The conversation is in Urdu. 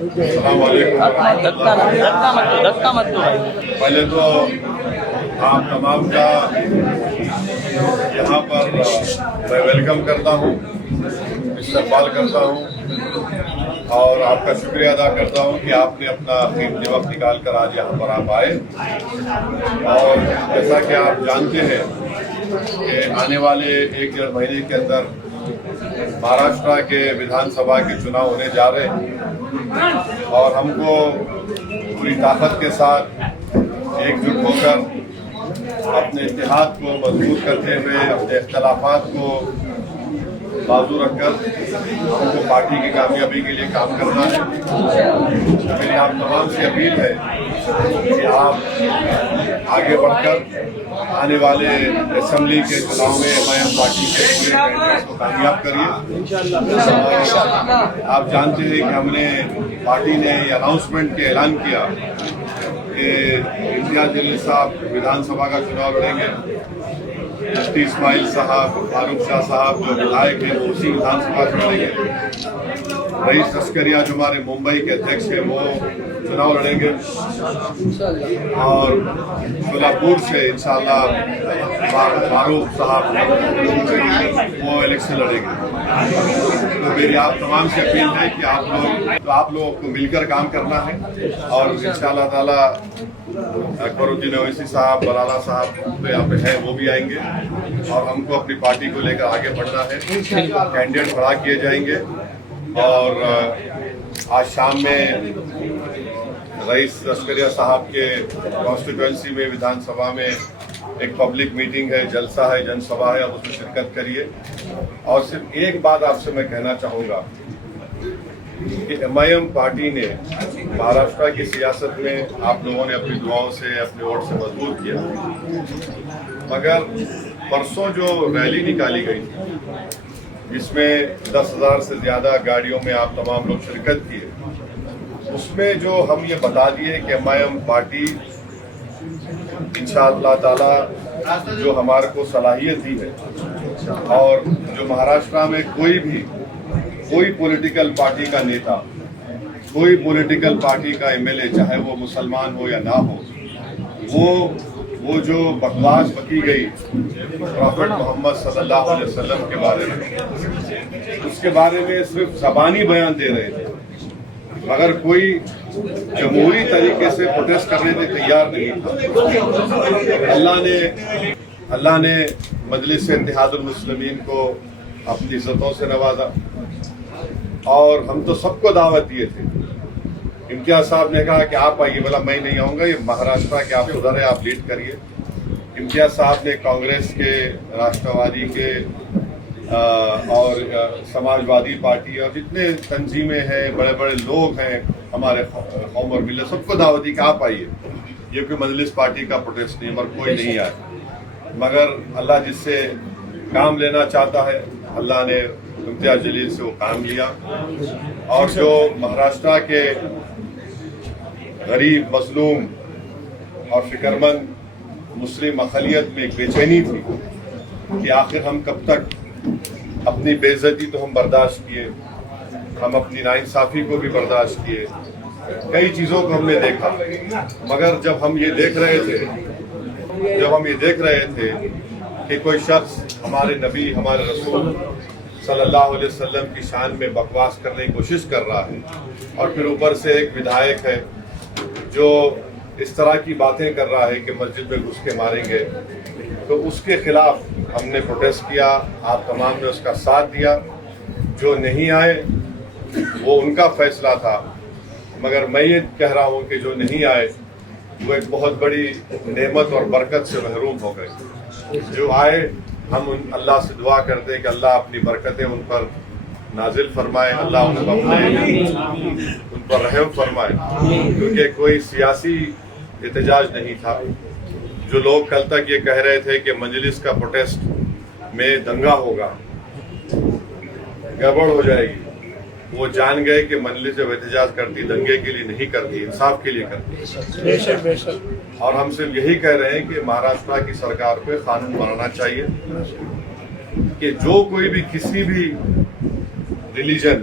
السلام علیکم۔ پہلے تو آپ تمام کا یہاں پر میں ویلکم کرتا ہوں، استقبال کرتا ہوں اور آپ کا شکریہ ادا کرتا ہوں کہ آپ نے اپنا قیمتی وقت نکال کر آج یہاں پر آپ آئے۔ اور جیسا کہ آپ جانتے ہیں کہ آنے والے 1-1.5 مہینے کے اندر مہاراشٹر کے ودھان سبھا کے چناؤ ہونے جا رہے ہیں اور ہم کو پوری طاقت کے ساتھ ایک جٹ ہو کر اپنے اتحاد کو مضبوط کرتے ہوئے اپنے اختلافات کو بازو رکھ کر ہم کو پارٹی کی کامیابی کے لیے کام کرنا ہے۔ میری آپ تمام سے اپیل ہے کہ آپ آگے بڑھ کر آنے والے اسمبلی کے چناؤ میں ایم پارٹی کے پورے کینڈیڈیٹس کو کامیاب کریے۔ آپ جانتے ہیں کہ ہم نے پارٹی نے یہ اناؤنسمنٹ کے اعلان کیا کہ امتیاز جلیل صاحب ودھان سبھا کا چناؤ لڑیں گے، مفتی اسماعیل صاحب، فاروق شاہ صاحب جو ودھائک ہیں وہ اسی ودھان سبھا سے لڑیں گے، رئیس لشکریہ جو ہمارے ممبئی کے ادھیکش ہیں وہ چناؤ لڑیں گے اور شولہپور سے انشاءاللہ فاروق صاحب وہ الیکشن لڑیں گے۔ تو میری آپ تمام سے اپیل ہے کہ آپ لوگوں کو مل کر کام کرنا ہے اور انشاءاللہ تعالی اکبر الدین اویسی صاحب، بلالہ صاحب تو یہاں پہ ہیں، وہ بھی آئیں گے اور ہم کو اپنی پارٹی کو لے کر آگے بڑھنا ہے۔ کینڈیڈیٹ کھڑا کیے جائیں گے اور آج شام میں رئیس لشکریہ صاحب کے کانسٹیٹوئنسی میں ودھان سبھا میں ایک پبلک میٹنگ ہے، جلسہ ہے، جن سبھا ہے، آپ اس میں شرکت کریے۔ اور صرف ایک بات آپ سے میں کہنا چاہوں گا کہ ایم پارٹی نے مہاراشٹر کی سیاست میں آپ لوگوں نے اپنی دعاؤں سے، اپنے ووٹ سے مضبوط کیا، مگر پرسوں جو ریلی نکالی گئی تھی جس میں 10,000 سے زیادہ گاڑیوں میں آپ تمام لوگ شرکت کیے، اس میں جو ہم یہ بتا دیے کہ ایم پارٹی انشاءاللہ تعالی جو ہمارے کو صلاحیت دی ہے اور جو مہاراشٹر میں کوئی پولیٹیکل پارٹی کا نیتا، کوئی پولیٹیکل پارٹی کا ایم ایل اے، چاہے وہ مسلمان ہو یا نہ ہو، وہ جو بکواس بکی گئی پروفٹ محمد صلی اللہ علیہ وسلم کے بارے میں، اس کے بارے میں صرف زبانی بیان دے رہے تھے مگر کوئی جمہوری طریقے سے پروٹیسٹ کرنے کے تیار نہیں تھا۔ اللہ نے مجلس اتحاد المسلمین کو اپنی عزتوں سے نوازا اور ہم تو سب کو دعوت دیے تھے۔ امتیاز صاحب نے کہا کہ آپ آئیے، بولا میں نہیں آؤں گا، یہ مہاراشٹر کے آپ ادھر ہے، آپ لیڈ کریے۔ امتیاز صاحب نے کانگریس کے، راشٹروادی کے اور سماجوادی پارٹی اور جتنے تنظیمیں ہیں، بڑے بڑے لوگ ہیں ہمارے قوم اور ملت، سب کو دعوت دی کہ آپ آئیے۔ یہ کوئی مجلس پارٹی کا پروٹیسٹ نہیں، مگر کوئی نہیں آئے، مگر اللہ جس سے کام لینا چاہتا ہے، اللہ نے امتیاز جلیل سے وہ کام لیا اور جو مہاراشٹر کے غریب، مظلوم اور فکرمند مسلم اقلیت میں ایک بے چینی تھی کہ آخر ہم کب تک اپنی بے عزتی تو ہم برداشت کیے، ہم اپنی ناانصافی کو بھی برداشت کیے، کئی چیزوں کو ہم نے دیکھا، مگر جب ہم یہ دیکھ رہے تھے کہ کوئی شخص ہمارے نبی، ہمارے رسول صلی اللہ علیہ وسلم کی شان میں بکواس کرنے کی کوشش کر رہا ہے اور پھر اوپر سے ایک ودھائک ہے جو اس طرح کی باتیں کر رہا ہے کہ مسجد میں گھس کے ماریں گے، تو اس کے خلاف ہم نے پروٹیسٹ کیا۔ آپ تمام نے اس کا ساتھ دیا۔ جو نہیں آئے وہ ان کا فیصلہ تھا، مگر میں یہ کہہ رہا ہوں کہ جو نہیں آئے وہ ایک بہت بڑی نعمت اور برکت سے محروم ہو گئے۔ جو آئے ہم اللہ سے دعا کرتے ہیں کہ اللہ اپنی برکتیں ان پر نازل فرمائے، اللہ ان پر رحم فرمائے، کیونکہ کوئی سیاسی احتجاج نہیں تھا۔ جو لوگ کل تک یہ کہہ رہے تھے کہ مجلس کا پروٹیسٹ میں دنگا ہوگا، گڑبڑ ہو جائے گی، وہ جان گئے کہ مجلس جب احتجاج کرتی دنگے کے لیے نہیں کرتی، انصاف کے لیے کرتی۔ اور ہم صرف یہی کہہ رہے ہیں کہ مہاراشٹر کی سرکار پہ قانون بنانا چاہیے کہ جو کوئی بھی کسی بھی ریلیجن